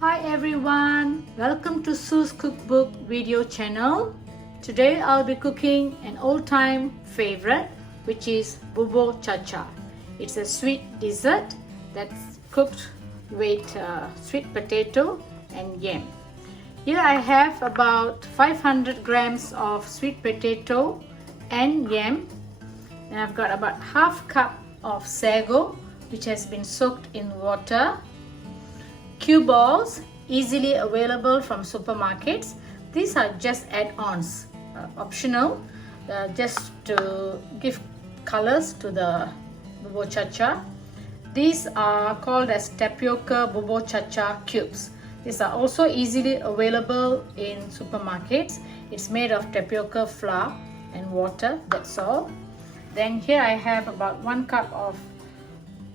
Hi everyone, welcome to Sue's Cookbook video channel. Today I'll be cooking an old-time favorite, which is BUBUR CHACHA. It's a sweet dessert that's cooked with sweet potato and yam. Here I have about 500 grams of sweet potato and yam, and I've got about half cup of sago which has been soaked in water. Cue balls, easily available from supermarkets. These are just add-ons, optional, just to give colors to the BUBUR CHACHA. These are called as Tapioca BUBUR CHACHA cubes. These are also easily available in supermarkets. It's made of tapioca flour and water, that's all. Then here I have about 1 cup of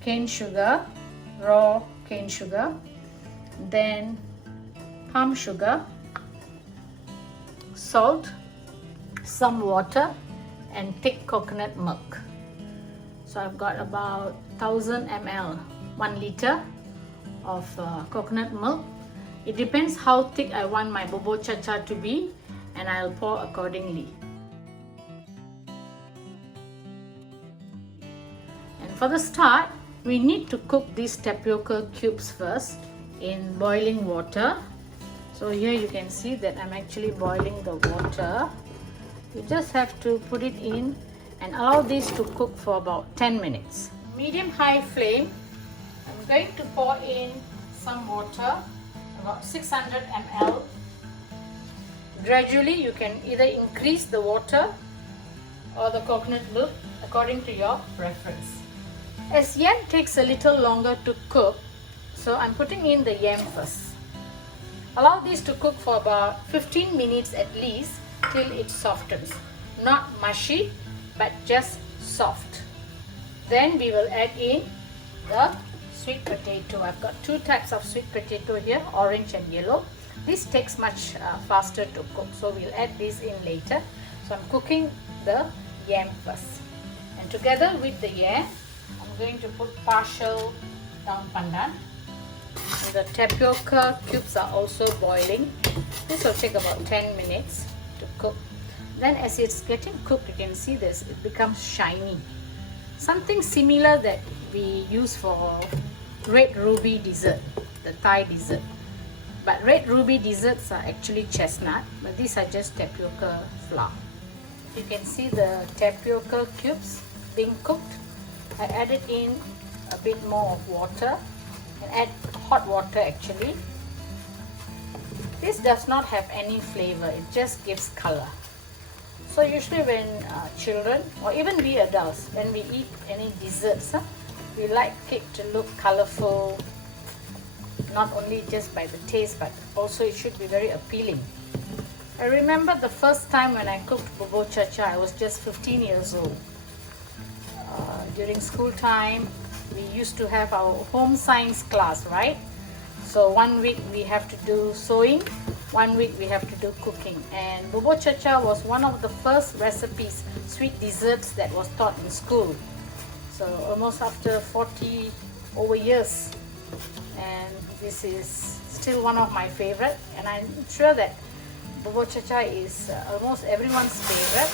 cane sugar, raw cane sugar. Then palm sugar, salt, some water, and thick coconut milk. So I've got about 1000 ml, 1 liter of coconut milk. It depends how thick I want my BUBUR CHACHA to be, and I'll pour accordingly. And for the start, we need to cook these tapioca cubes first in boiling water. So here you can see that I'm actually boiling the water. You just have to put it in and allow this to cook for about 10 minutes. Medium-high flame, I'm going to pour in some water, about 600 ml. Gradually you can either increase the water or the coconut milk according to your preference. As yam takes a little longer to cook, so I'm putting in the yam first. Allow this to cook for about 15 minutes at least till it softens. Not mushy, but just soft. Then we will add in the sweet potato. I've got 2 types of sweet potato here, orange and yellow. This takes much faster to cook, so we'll add this in later. So I'm cooking the yam first. And together with the yam, I'm going to put partial Daun pandan. And the tapioca cubes are also boiling. This will take about 10 minutes to cook. Then as it's getting cooked, you can see this, it becomes shiny. Something similar that we use for red ruby dessert, the Thai dessert. But red ruby desserts are actually chestnut, but these are just tapioca flour. You can see the tapioca cubes being cooked. I added in a bit more of water. And add hot water actually. This does not have any flavor, it just gives color. So usually when children or even we adults, when we eat any desserts, we like it to look colorful, not only just by the taste, but also it should be very appealing. I remember the first time when I cooked BUBUR CHACHA, I was just 15 years old. During school time, we used to have our home science class, right? So 1 week we have to do sewing, 1 week we have to do cooking. And BUBUR CHACHA was one of the first recipes, sweet desserts that was taught in school. So almost after 40 over years. And this is still one of my favorite. And I'm sure that BUBUR CHACHA is almost everyone's favorite.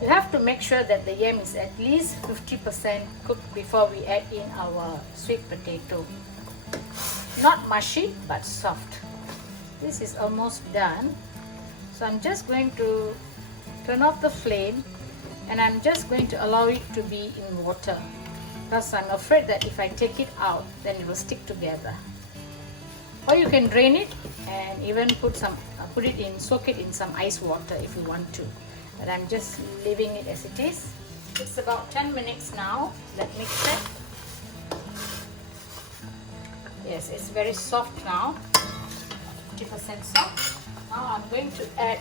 You have to make sure that the yam is at least 50% cooked before we add in our sweet potato. Not mushy, but soft. This is almost done. So I'm just going to turn off the flame and I'm just going to allow it to be in water, because I'm afraid that if I take it out, then it will stick together. Or you can drain it and even soak it in some ice water if you want to. But I'm just leaving it as it is. It's about 10 minutes now. Let me check. Yes, it's very soft now. 50% soft. Now I'm going to add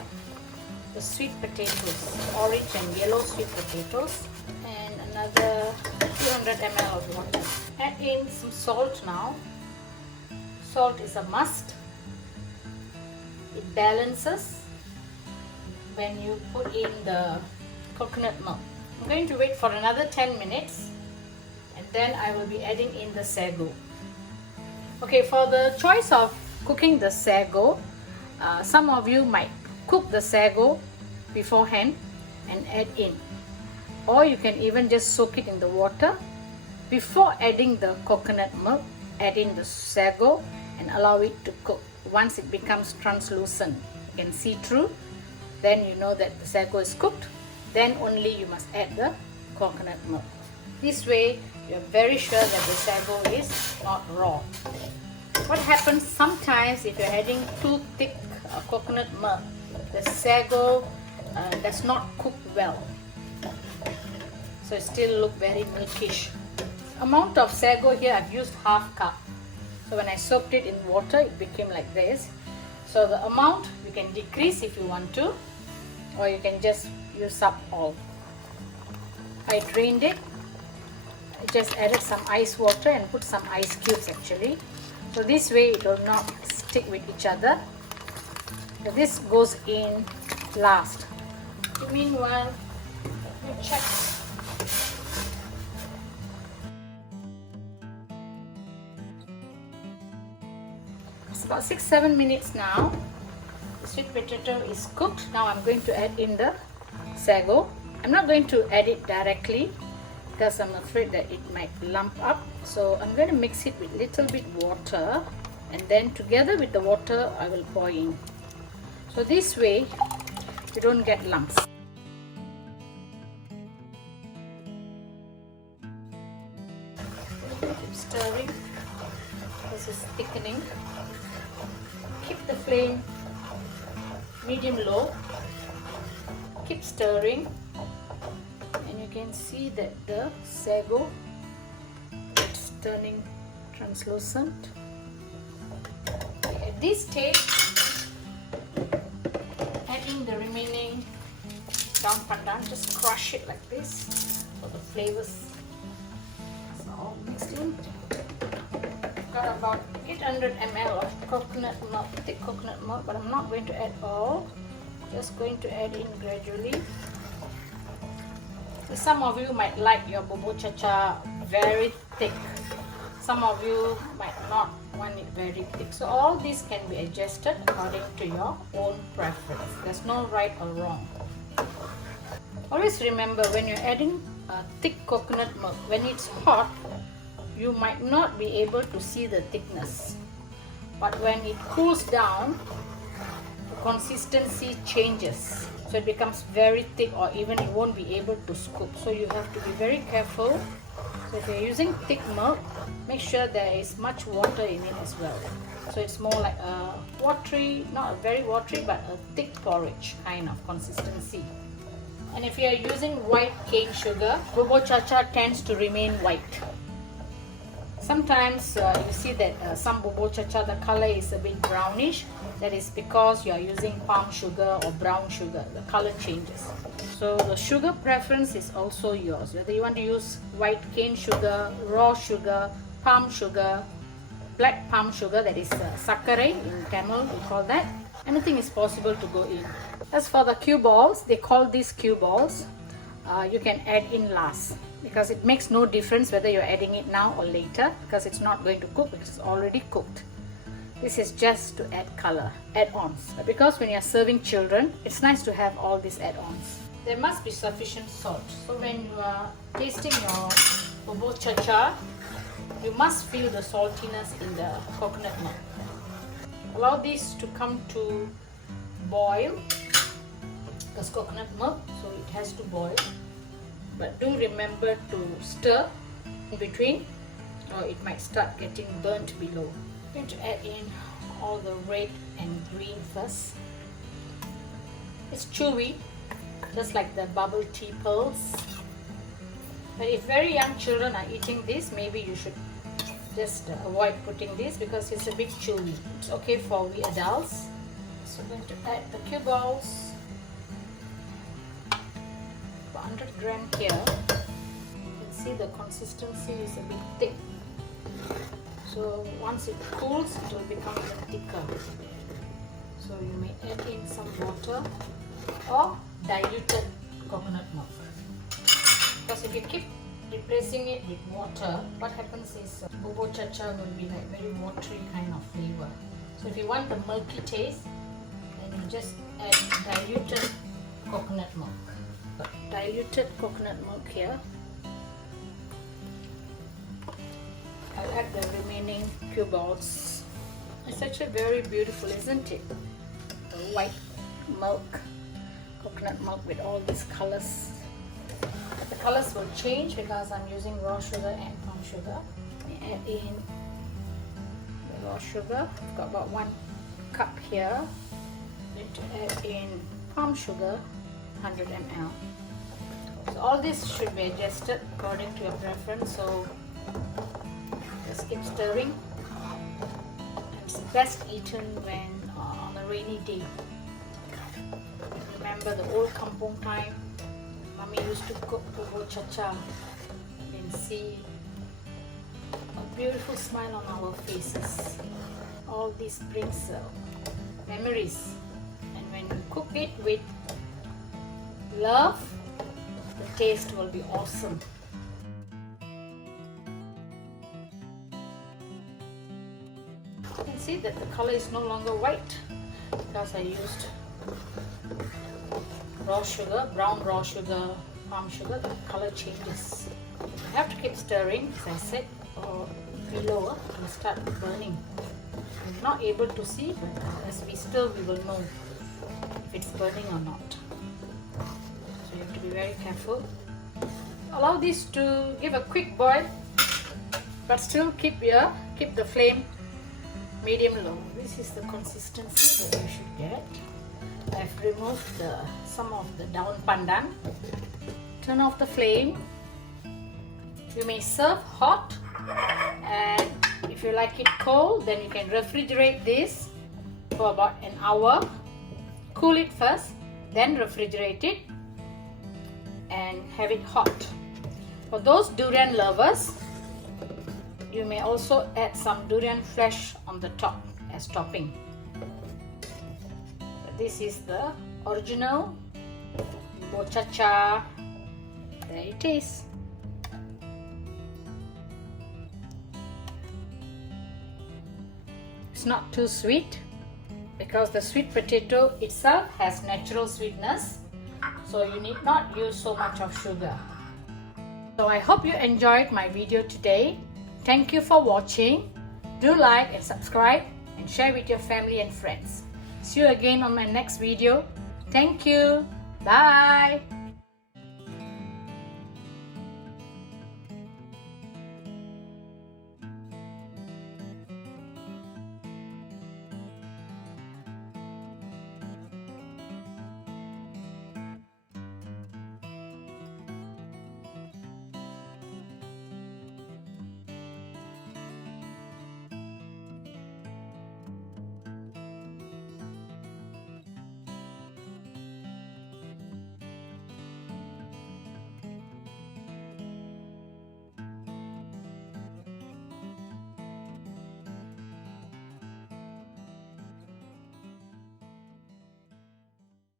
the sweet potatoes, orange and yellow sweet potatoes, and another 200 ml of water. Add in some salt now. Salt is a must. It balances when you put in the coconut milk. I'm going to wait for another 10 minutes and then I will be adding in the sago. Okay, for the choice of cooking the sago, some of you might cook the sago beforehand and add in, or you can even just soak it in the water before adding the coconut milk. Add in the sago and allow it to cook. Once it becomes translucent, you can see through, then you know that the sago is cooked. Then only you must add the coconut milk. This way you're very sure that the sago is not raw. What happens sometimes if you're adding too thick coconut milk, the sago does not cook well, so it still look very milkish. Amount of sago here, I've used half cup. So when I soaked it in water, it became like this. So the amount you can decrease if you want to, or you can just use up all. I drained it. I just added some ice water and put some ice cubes actually. So this way it will not stick with each other. So this goes in last. Meanwhile, you check. It's about 6-7 minutes now. The sweet potato is cooked. Now I'm going to add in the sago. I'm not going to add it directly because I'm afraid that it might lump up. So I'm going to mix it with little bit water, and then together with the water I will pour in. So this way you don't get lumps. Keep stirring. This is thickening. Keep the flame medium low. Keep stirring, and you can see that the sago is turning translucent. Okay, at this stage, add in the remaining Daun pandan. Just crush it like this so the flavors are all mixed in. Got about 800 ml of coconut milk, thick coconut milk, but I'm not going to add all. Just going to add in gradually. So some of you might like your bubur chacha very thick. Some of you might not want it very thick. So all these can be adjusted according to your own preference. There's no right or wrong. Always remember, when you're adding thick coconut milk, when it's hot, you might not be able to see the thickness. But when it cools down, consistency changes, so it becomes very thick, or even you won't be able to scoop. So you have to be very careful. So if you're using thick milk, make sure there is much water in it as well, so it's more like a watery, not a very watery, but a thick porridge kind of consistency. And if you are using white cane sugar, bubur chacha tends to remain white. Sometimes you see that some bubur chacha, the color is a bit brownish. That is because you are using palm sugar or brown sugar. The color changes. So the sugar preference is also yours. Whether you want to use white cane sugar, raw sugar, palm sugar, black palm sugar, that is sakare in Tamil we call that. Anything is possible to go in. As for the cue balls, they call these cue balls. You can add in last, because it makes no difference whether you're adding it now or later, because it's not going to cook, it's already cooked. This is just to add color, add-ons. But because when you're serving children, it's nice to have all these add-ons. There must be sufficient salt. So when you are tasting your bubur chacha, you must feel the saltiness in the coconut milk. Allow this to come to boil, because coconut milk, so it has to boil. But do remember to stir in between, or it might start getting burnt below. I'm going to add in all the red and green first. It's chewy, just like the bubble tea pearls. But if very young children are eating this, maybe you should just avoid putting this, because it's a bit chewy. It's okay for we adults. So I'm going to add the cue balls. 100 gram here. You can see the consistency is a bit thick. So once it cools, it will become thicker. So you may add in some water or diluted coconut milk. Because if you keep replacing it with water, what happens is bubur chacha will be like very watery kind of flavor. So if you want the milky taste, then you just add diluted coconut milk. Diluted coconut milk here. I'll add the remaining cube balls. It's actually very beautiful, isn't it? The white milk, coconut milk with all these colors. The colors will change because I'm using raw sugar and palm sugar. Let me add in the raw sugar. I've got about 1 cup here. Need to add in palm sugar, 100 ml. So all this should be adjusted according to your preference. So just keep stirring. It's best eaten when on a rainy day. Remember the old kampung time, Mommy used to cook bubur chacha and see a beautiful smile on our faces. All this brings memories, and when you cook it with love, the taste will be awesome. You can see that the color is no longer white because I used raw sugar, brown raw sugar, palm sugar. The color changes. You have to keep stirring, as I said, or below it will start burning. I'm not able to see, but as we stir, we will know if it's burning or not. So you have to be very careful. Allow this to give a quick boil, but still keep the flame medium low. This is the consistency that you should get. I've removed some of the Daun pandan. Turn off the flame. You may serve hot, and if you like it cold, then you can refrigerate this for about an hour. Cool it first, then refrigerate it and have it hot. For those durian lovers, you may also add some durian flesh on the top as topping. This is the original bubur chacha. There it is. It's not too sweet because the sweet potato itself has natural sweetness, so you need not use so much of sugar. So I hope you enjoyed my video today. Thank you for watching. Do like and subscribe and share with your family and friends. See you again on my next video. Thank you. Bye.